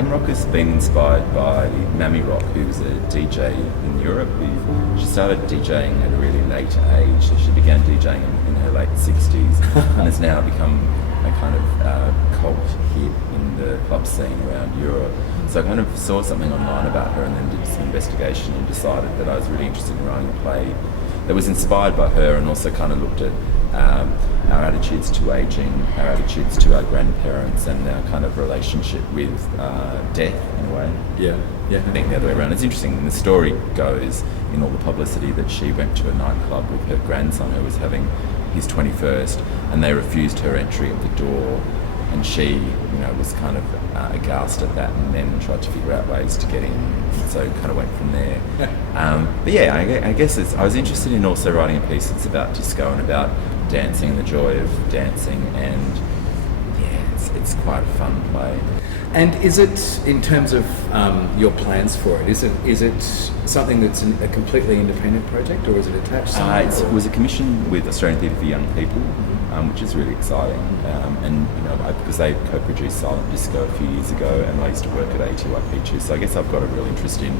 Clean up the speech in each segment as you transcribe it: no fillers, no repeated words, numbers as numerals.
M-Rock has been inspired by Mammy Rock, who was a DJ in Europe. She started DJing at a really late age. She began DJing in her late 60s and has now become a kind of cult hit in the club scene around Europe. So I kind of saw something online about her and then did some investigation and decided that I was really interested in writing a play that was inspired by her and also kind of looked at our attitudes to aging, our attitudes to our grandparents, and our kind of relationship with death in a way. Yeah. I think the other way around. It's interesting, and the story goes in all the publicity that she went to a nightclub with her grandson who was having his 21st, and they refused her entry at the door, and she, was kind of aghast at that, and then tried to figure out ways to get in. So kind of went from there. But yeah, I guess I was interested in also writing a piece that's about disco and about dancing and the joy of dancing, and yeah, it's quite a fun play. And is it, in terms of your plans for it, is it something that's a completely independent project, or is it attached? It was a commission with Australian Theatre for Young People, which is really exciting. And because they co-produced Silent Disco a few years ago, and I used to work at ATYP, so I guess I've got a real interest in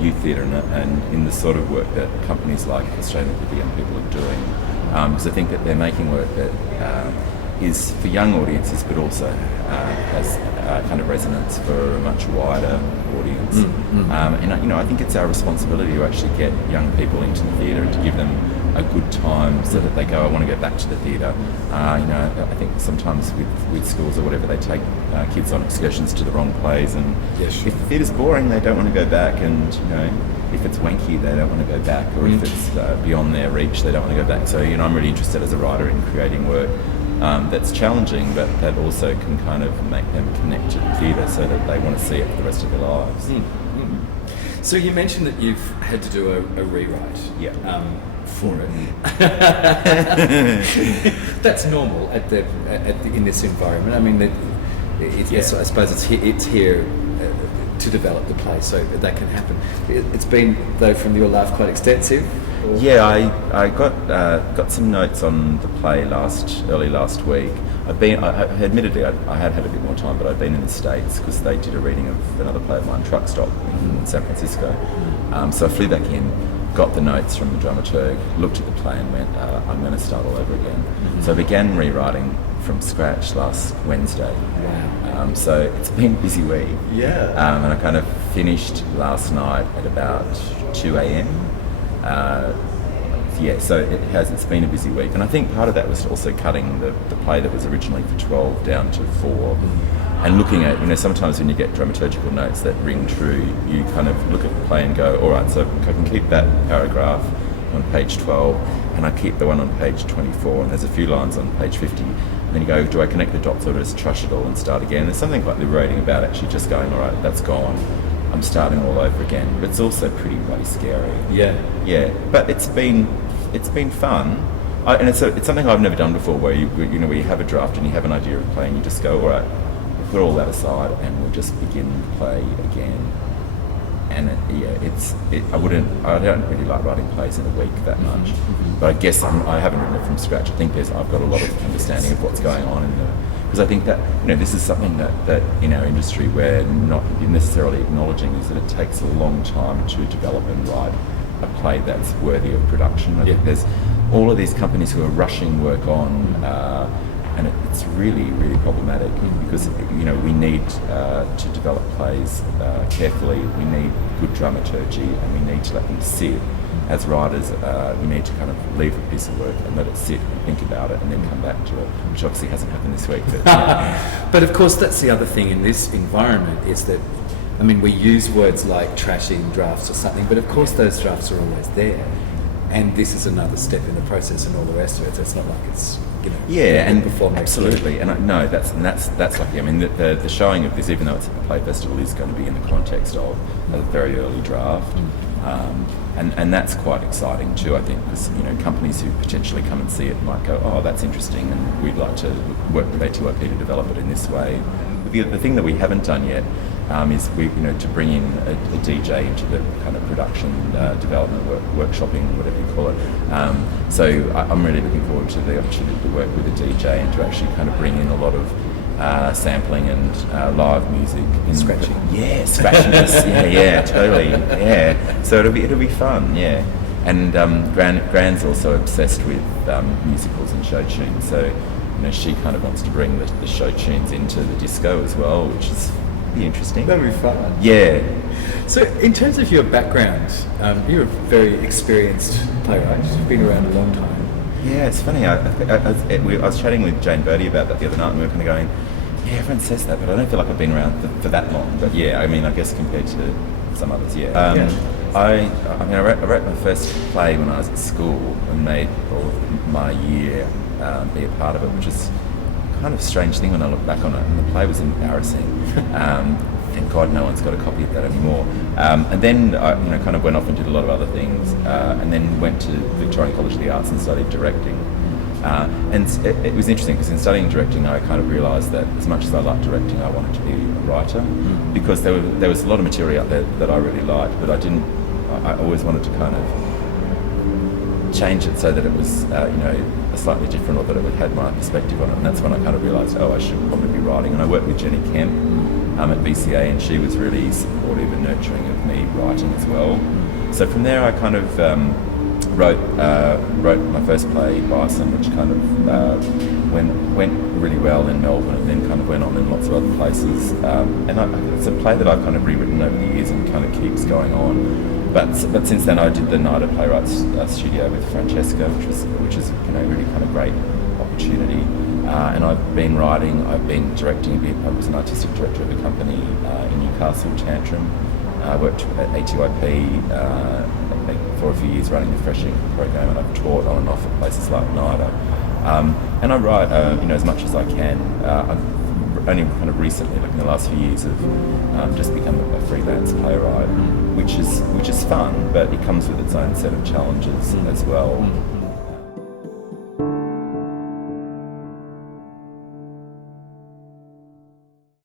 youth theatre and in the sort of work that companies like Australian Theatre for Young People are doing. Because I think that they're making work that is for young audiences, but also has kind of resonance for a much wider audience. And I think it's our responsibility to actually get young people into the theatre and to give them a good time so that they go, I want to go back to the theatre. I think sometimes with schools or whatever, they take kids on excursions to the wrong plays, and if the theatre's boring, they don't want to go back, and if it's wanky, they don't want to go back, or if it's beyond their reach, they don't want to go back. So I'm really interested as a writer in creating work that's challenging, but that also can kind of make them connect to the theatre so that they want to see it for the rest of their lives. So you mentioned that you've had to do a rewrite. For it. That's normal in this environment. I mean, I suppose it's here to develop the play, so that can happen. It's been, though, from your life, quite extensive. Yeah, I got some notes on the play early last week. Admittedly, I had a bit more time, but I'd been in the States because they did a reading of another play of mine, Truck Stop, in San Francisco. So I flew back in, got the notes from the dramaturg, looked at the play and went, I'm going to start all over again. So I began rewriting from scratch last Wednesday. Wow. So it's been a busy week. Yeah. And I kind of finished last night at about 2 a.m. So it's been a busy week, and I think part of that was also cutting the play that was originally for 12 down to 4, and looking at, sometimes when you get dramaturgical notes that ring true, you kind of look at the play and go, all right, so I can keep that paragraph on page 12, and I keep the one on page 24, and there's a few lines on page 50, and then you go, do I connect the dots or just trash it all and start again? There's something quite liberating about actually just going, all right, that's gone, I'm starting all over again, but it's also pretty bloody scary. Yeah, but it's been fun, and it's something I've never done before, where where you have a draft and you have an idea of play and you just go, all right, we'll put all that aside and we'll just begin the play again. And I don't really like writing plays in a week that much, but I guess I haven't written it from scratch. I think I've got a lot of understanding of what's going on because I think that this is something that in our industry we're not necessarily acknowledging, is that it takes a long time to develop and write a play that's worthy of production. I think there's all of these companies who are rushing work on, and it's really, really problematic because we need to develop plays carefully. We need good dramaturgy, and we need to let them sit. As writers, we need to kind of leave a piece of work and let it sit and think about it and then come back to it, which obviously hasn't happened this week. But of course, that's the other thing in this environment, is that, I mean, we use words like trashing drafts or something, but of course those drafts are always there. And this is another step in the process and all the rest of it. So it's not like it's, and before next absolutely. week. And that's lucky. I mean, the showing of this, even though it's at the Play Festival, is going to be in the context of a very early draft. And that's quite exciting too, I think, because companies who potentially come and see it might go, oh, that's interesting, and we'd like to work with ATYP to develop it in this way. But the thing that we haven't done yet is to bring in a DJ into the kind of production development workshopping, whatever you call it. So I'm really looking forward to the opportunity to work with a DJ and to actually kind of bring in a lot of sampling and live music. Scratching. Yeah, scratchiness. yeah, totally. Yeah. So it'll be fun. Yeah. And Gran's also obsessed with musicals and show tunes. So she kind of wants to bring the show tunes into the disco as well, which is be interesting. That'll be fun. Yeah. So, in terms of your background, you're a very experienced playwright. You've been around a long time. Yeah, it's funny. I was chatting with Jane Birdie about that the other night, and we were kind of going, yeah, everyone says that, but I don't feel like I've been around for that long. But yeah, I mean, I guess compared to some others, yeah. I wrote my first play when I was at school and made all of my year be a part of it, which is kind of a strange thing when I look back on it. And the play was embarrassing. Thank God no one's got a copy of that anymore. And then I kind of went off and did a lot of other things, and then went to Victorian College of the Arts and studied directing. And it was interesting because in studying directing, I kind of realised that as much as I liked directing, I wanted to be a writer, because there was a lot of material out there that I really liked, but I always wanted to kind of change it so that it was slightly different, or that it had my perspective on it. And that's when I kind of realised, I should probably be writing. And I worked with Jenny Kemp at VCA, and she was really supportive and nurturing of me writing as well. So from there I kind of wrote my first play, Bison, which kind of went really well in Melbourne, and then kind of went on in lots of other places. And it's a play that I've kind of rewritten over the years and kind of keeps going on. But since then I did the Night at Playwrights studio with Francesca, which is really kind of great opportunity. And I've been writing, I've been directing a bit. I was an artistic director of a company in Newcastle, Tantrum. I worked at ATYP for a few years running the Fresh Ink program, and I've taught on and off at places like NIDA. And I write as much as I can. I've only kind of recently, like in the last few years, have just become a freelance playwright, which is fun, but it comes with its own set of challenges as well.